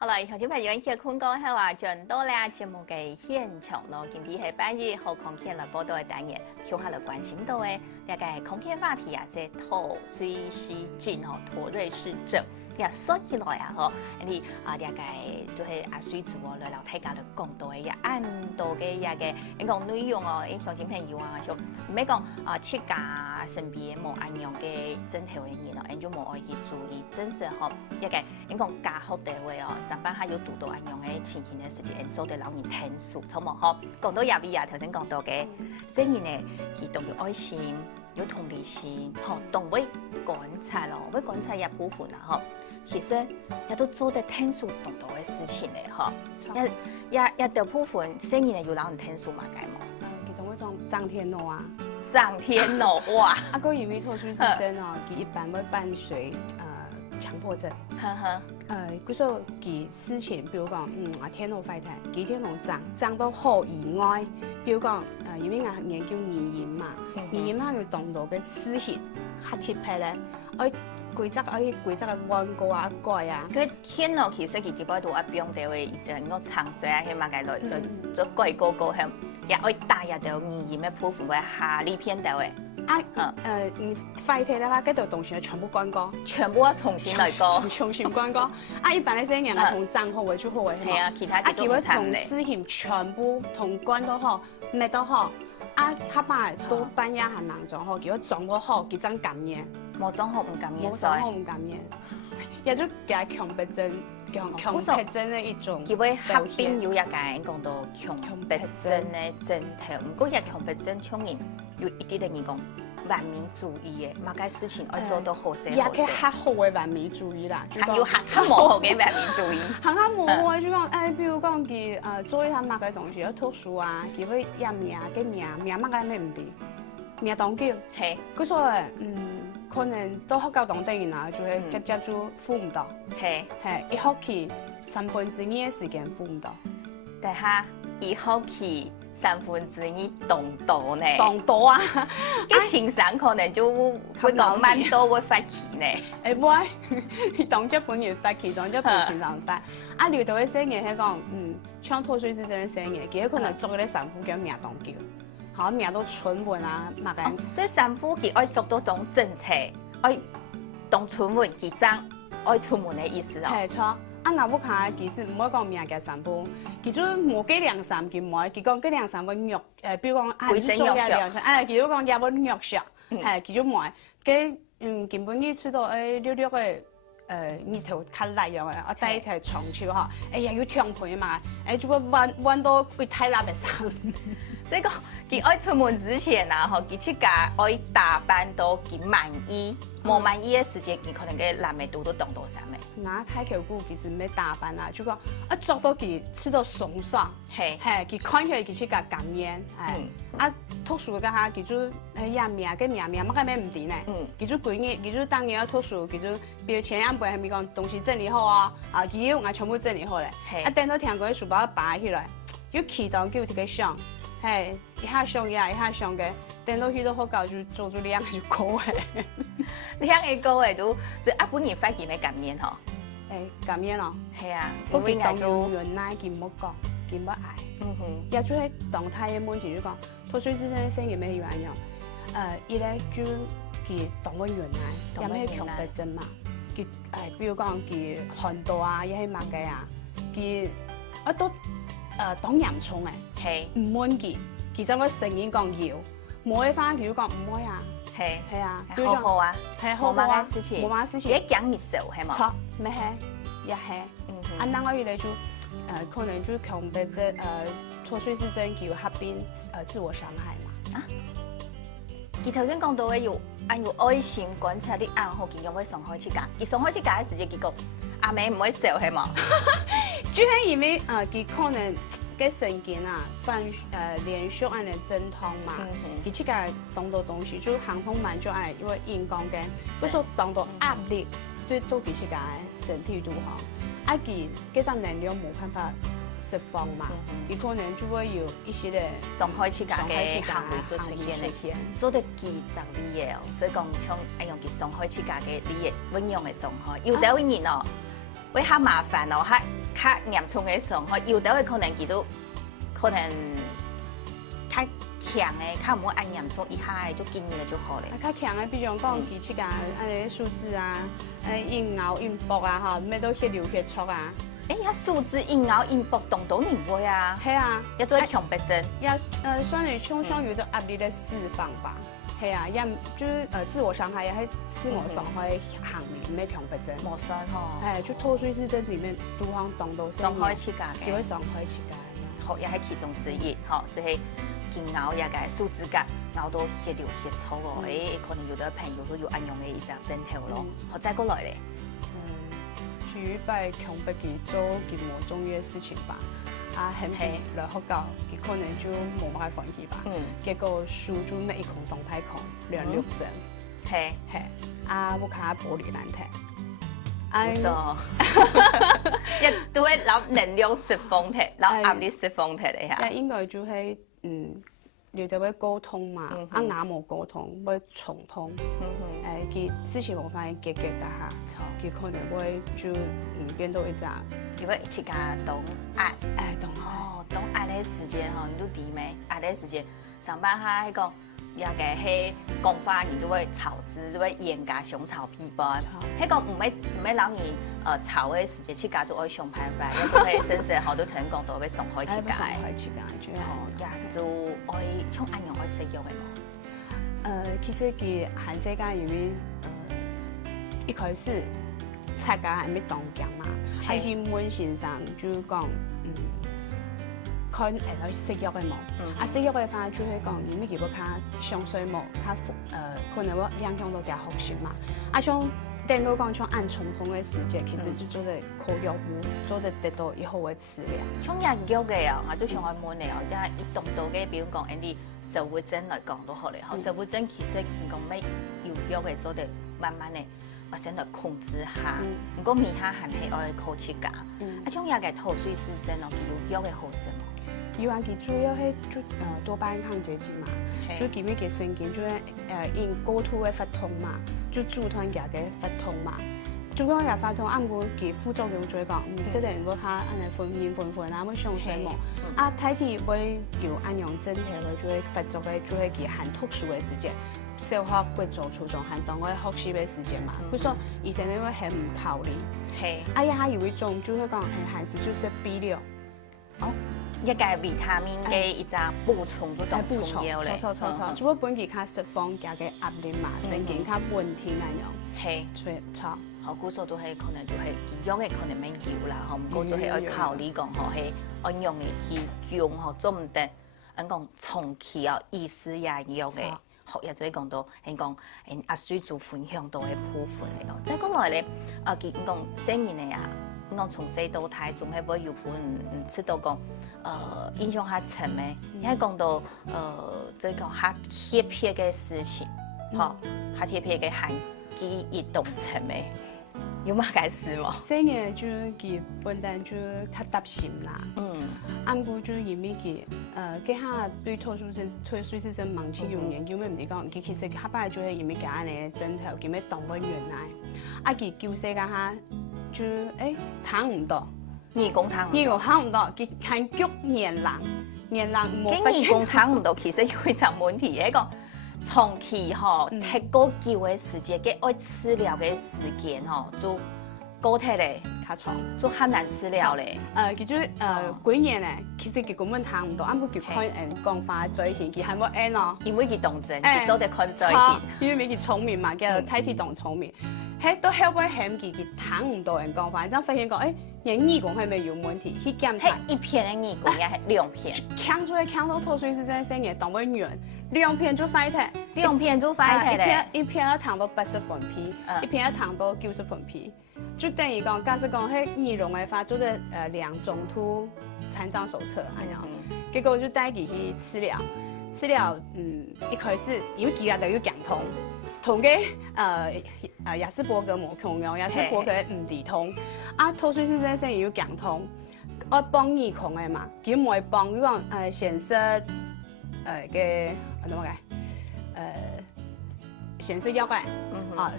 好了，乡亲朋友，谢坤哥好啊，转到了节目嘅现场咯。今天系8月和空气来报道嘅单元，听下来关心到嘅那个空气话题啊，是脱水湿症哦，脱瑞氏症。也说起来啊，吼，你啊，大概就是啊，水族哦，来大家来讲到嘅，也按到嘅一个，你讲内容哦，乡亲朋友啊，就唔係講啊，切家身邊冇安樣嘅真頭嘅人哦，你就冇愛去注意，真是吼一個，你講家學地位哦，上班還有讀到安樣嘅情形嘅事情，做對老人聽數，錯冇吼。講到入邊啊，頭先講到嘅，雖然呢，佢都有愛心，有同理心，吼，懂會觀察咯，會觀察一部分啊，吼。其實也都做得聽數懂到嘅事情咧，嗬，一大部分雖然有老人聽數嘛，計冇。佢同我講張天羅啊，張天羅哇，啊個因為脱水氏症哦，佢一般會伴隨強迫症。呵呵，佢說佢事情，比如講天羅快睇，佢天羅長到好以外，比如講因為我研究語言嘛，語言嘛要懂到嘅事情，較貼皮咧，規則嘅彎過啊改啊。佢天羅其實佢啲擺度啊，用到嘅個常識啊，起碼佢來做改個向，也可以帶入到語言嘅部分會下呢篇到嘅。快睇嘅話，嗰度東西全部關過，全部要重新來過，重新關過。啊，一般嘅聲音啊，同賬號為最好嘅。係啊，其他幾種唔參咧。同事情全部同關都好，咩都好。啊，下班都半夜係難做好，叫我撞個好，佢真感染。冇撞好唔感染，冇撞好唔感染。也就叫強迫症，強迫症嘅一種。佢會合併有一個講到強迫症嘅症頭，不過一強迫症衝人有一啲嘅人講完美主義嘅，某個事情要做到好勢好勢。也可以較好嘅完美主義啦，還有較模糊嘅完美主義。較模糊嘅就講比如講佢做一下某個東西要特殊啊，佢會入名嘅名某個咩唔對，名當叫。係。佢說可能到學校當地人啊，就會接就付唔到。係一學期2/3嘅時間付唔到。但係一學期2/3動到呢？動到啊！啲先生可能就會講慢到會發起呢。唔會，當咗半月發起，當咗半先生發。啊，聊到嘅聲嘢係講，像脱水氏症嘅聲嘢，佢可能做嗰啲神父叫名當叫。好名都存文啊，嘛個。所以三夫佢愛做到當政策，愛當存文記章，愛出門嘅意思咯。係錯。啊，若不看其實唔好講名嘅三夫，佢就冇幾兩三件冇，佢講幾兩三個肉，比如講鬼神肉佢就講也冇肉食，係佢就冇，佢根本佢吃到溜溜嘅。二頭較辣樣嘅，我第一條長條嗬，又要長盤嘛，就會彎到會太辣嘅衫。即係講佢愛出門之前啊，嗬，佢出家愛打扮到佢滿意，冇滿意嘅時間，佢可能嘅辣味度都凍到曬嘅。那太橋姑其實咩打扮啊，就講做到佢吃到爽爽，係佢看起來佢出家感染，特殊嘅嚇，佢就名乜嘅咩唔掂呢？佢就貴嘅，佢就當然要特殊，佢就比如前兩輩係咪講東西整理好啊，佢要我全部整理好咧，等到聽過啲書包擺起來，要起檔叫佢嘅上。係一下上嘅，一下上嘅，等到去到學校就做咗兩個就高嘅，兩個高嘅都一般人發現嘅感染嗬。感染咯。係啊，不過當然原來佢冇講，佢冇愛。也就係動態嘅問題就講，脱水氏症嘅聲音咩原因？一咧就佢當我原來，有咩強迫症嘛？佢比如講佢寒到啊，一係乜嘅啊，佢都。當嚴重嘅，唔滿意，其實我承認講要，冇翻佢講唔會啊，係啊，好好啊，係好好啊，事情，一講熱數係嘛？錯，咩係，也係，嗱我以嚟就可能就強迫症脱水氏症叫合併自我傷害嘛。佢頭先講到嘅要按有愛心觀察啲暗號，佢有冇上開始講？佢上開始講嘅時間結果阿妹唔會笑係嘛？主要因為佢可能嘅神經啊，連續按嚟陣痛嘛，佢自己當到東西就行通慢咗按，因為硬講嘅，嗰時候當到壓力對到佢自己身體都好，佢嗰陣能量冇辦法釋放嘛，佢可能就會有一些嘅上開始講嘅行為做出現嘅，做得記雜啲嘢哦，即係講像用佢上開始講嘅啲嘢，運用嘅上開，有啲人哦。会较麻烦哦，较严重的时候，有的会可能可能较强的，较唔好按严重，一下就经了就好了。较强的，比如讲其他安数字啊，硬熬硬搏啊，哈，咩都血流血促啊。数字硬熬硬搏，动都唔会啊。系啊，要做强迫症。算是有种压力的释放吧。系啊，也就是自我伤害也系自我伤害行为，咩强迫症。冇算吼。就脱水是在里面都方动到伤害自家嘅。就会伤害自家。好，也系其中之一，吼，就是经熬也个数字感，熬到血流血粗哦。可能有的朋友都有安用嘅一张枕头咯。好，再过来咧。去拜强迫佢做件冇中意嘅事情吧。很皮来学校，佢可能就冇办法放弃吧。结果书就每一空动太空2-6针。系。我看玻璃难睇。冇错。一都係攞能量釋放嘅，攞壓力釋放嘅嚟嚇。應該就係你哋會溝通嘛，眼冇溝通會重通。佢之前我發現結㗎嚇，佢可能會就變到一隻。如果一家懂愛，懂愛嘅時間吼，你都知咩？愛嘅時間上班下迄個也個係講法，你就會草詩，就會演架熊草皮般。迄個唔係讓你草嘅時間去家做愛熊排排，亦都係真實好多同講到會傷害自己。傷害自己，也就愛從安樣愛食藥嘅嘛。其實佢韓世界因為一開始大家還沒動講嘛，喺佢門線上就講看食藥嘅冇，食藥嘅話就係講因為佢要較上水冇，可能會影響到佢學習嘛。像電腦講像按重通嘅時間，其實就做得靠藥物，做得到以後嘅治療。從研究嘅啊，就像我問你哦，而一動到嘅，比如講啲社會症來講都好咧。好，社會症其實講咩有藥嘅做得慢慢嘅，我先來控制下。不過面下還係愛靠自家。種也個頭水失症咯，有藥嘅好什麼？有啊，佢主要係就多巴胺抗結節嘛，就佢咪嘅神經就係因過度嘅發痛嘛，就組團夾嘅發痛嘛，組團夾發痛，按過佢副作用再講，適當個下按嚟昏啊，會上水冇，體體會有按樣整體嘅就會發作嘅，就係佢含特殊嘅時間，小學會做初中含當個學習嘅時間嘛，佢說以前因為係唔考慮，呀有一種就係講含是就是 B6，一個維他命嘅一隻補充都當重要咧。錯，只不過本佢較釋放加嘅壓力嘛，神經較穩定那樣。係，錯。好，古數都係可能就係醫藥嘅可能免有啦，吼，唔過就係要考慮講吼係安用嘅去用吼，做唔得，講長期啊意思也有嘅，學也就會講到，講阿水做分享到嘅部分嚟咯。再過來咧，佢講生意嚟啊。我從細到大總係會有本唔知道講，印象較深嘅，因為講到即係講較貼片嘅事情，嚇，較貼片嘅含記憶動程嘅，有乜解釋冇？這嘢就佢本身就較擔心啦。按過就因為佢下對特殊失症盲區有研究咩唔係講，佢其實下擺就係因為佢安尼枕頭，佢咩動物原來，佢救世個下。就躺唔到，義工躺唔到，佢係腳黏人冇發現。義工躺唔到，其實有一個問題，一個長期吼太過久嘅時間，嘅愛治療嘅時間吼，就個體咧較長，就較難治療咧。佢就幾年咧，其實佢根本躺唔到，啱好佢看講法最顯，佢係冇按咯，因為佢動症，佢做得看最顯，因為佢聰明嘛，叫體體動聰明。都後尾嫌佢躺唔到人講法，然之後發現講，人義工係咪有問題？去檢查。一片嘅義工也係2片。搶到脱水是真係生嘅，當温軟，2片就快睇。2片就快睇咧。一片要躺到80分批，一片要躺到90分批，就等於講，假設講係義工嘅話，做得2種圖殘障手冊，係樣。結果就帶佢去治療，一開始因為佢就要講通。同嘅亞斯伯格冇共用，亞斯伯格唔地通，脱水失症生要講通，我幫義工嘅嘛，佢唔會幫，佢講顯示嘅點講显示药个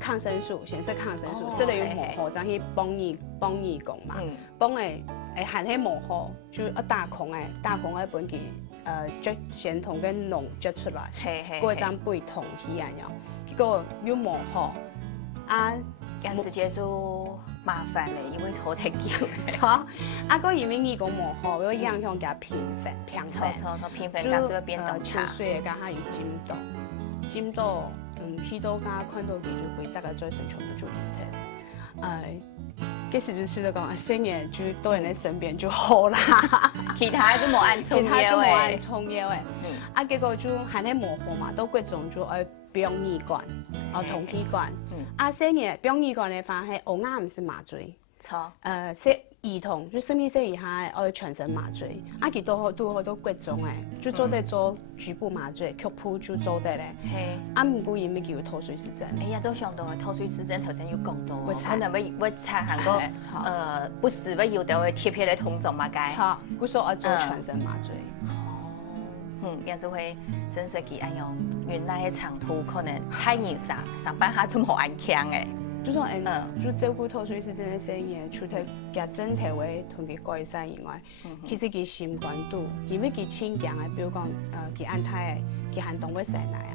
抗生素，显示抗生素，说了有毛好，再去帮义工嘛，帮诶含迄毛好，就大孔诶本佢捽線同嘅膿捽出來，嗰張背痛起啊樣，結果有毛好啊，有時間就麻煩咧，因為頭太久。錯，啊個因為你個毛好，有影響佢平衡，平衡感就會變動差。抽水嘅佢有尖到，去到佢看到佢就會這個做成全部做問題。嗰時就吃咗講，生嘢就多人喺身邊就好啦，其他就冇按衝腰誒，啊結果就係啲模糊嘛，都各種就愛병醫館，同氣管，啊生嘢병醫館嘅話係偶爾唔是麻醉，錯，兒童就12歲以下愛全身麻醉，啊佢都好多各種誒，就做得做局部麻醉，局部就做得咧，啊唔過因為叫脫水時針，哎呀都想到脫水時針頭先有講到，可能會產行個不時會有啲會貼片嘅痛狀嘛解，錯，故所愛做全身麻醉。樣子會真實佢按樣，原來嘅長途可能太嚴重，上班下就冇安強誒。就說就照顧脫水時針嘅生意，除咗佢整體會同佢改善以外，其實佢心肝度，因為佢輕強嘅，比如講佢安胎嘅，佢行動會細奶啊，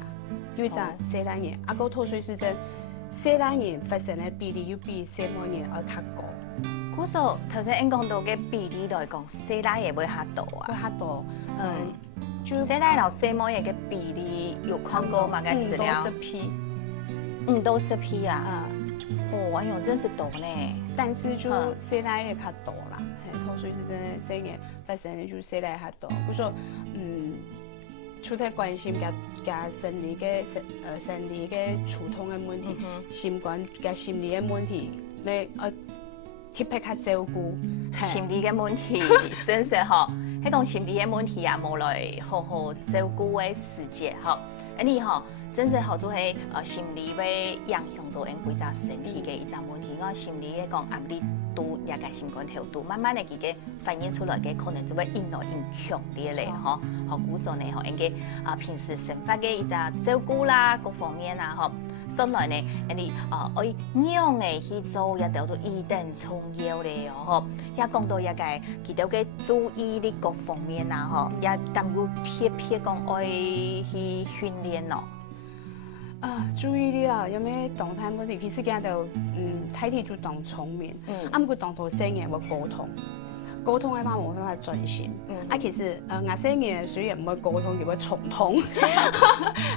因為就細奶人，啊個脫水時針，細奶人發生嘅比例要比細毛人要較高。嗰數頭先講到嘅比例來講，細奶嘢會較多啊，會較多，就細奶同細毛嘢嘅比例有看過嘛？嘅資料，5到10P啊。哦，哎呦，真是多呢！但是就細奶也較多啦，脫水時針生嘢發生嘅就細奶較多。不過除咗關心嘅生理嘅處痛嘅問題，心理嘅問題，你特別較照顧心理嘅問題，真是嗬，迄講心理嘅問題啊，無來好好照顧嘅時節嗬，你嗬。真是好多係心理嘅影響到因規隻身體嘅一隻問題。我心理嘅講壓力度，也個心肝頭度，慢慢嘅佢嘅反映出來嘅可能就會越來越強烈咧，嗬。好，故所呢，嗬，應該平時生活嘅一隻照顧啦，各方面啊，嗬。所以呢，你愛樣嘅去做一條做一定重要咧，嗬。也講到一個佢哋嘅注意力各方面啊，嗬，也感覺偏講愛去訓練咯。注意力啊，有咩動態問題？其實佢就睇睇就當聰明，唔過當到生嘢會溝通嘅話冇辦法專心。其實我生嘢雖然唔會溝通，佢會重通，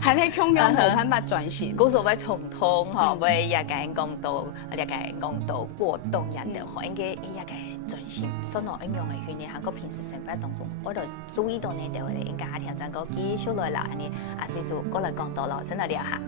係你強強冇辦法專心。嗰時會重通嗬，會一個人講到過動人哋，嗬，應該一個專心。所以應用嘅訓練，喺個平時生活當中，我就注意到呢條咧，應該下條再個繼續來啦，你阿師就過來講到咯，先來聊下。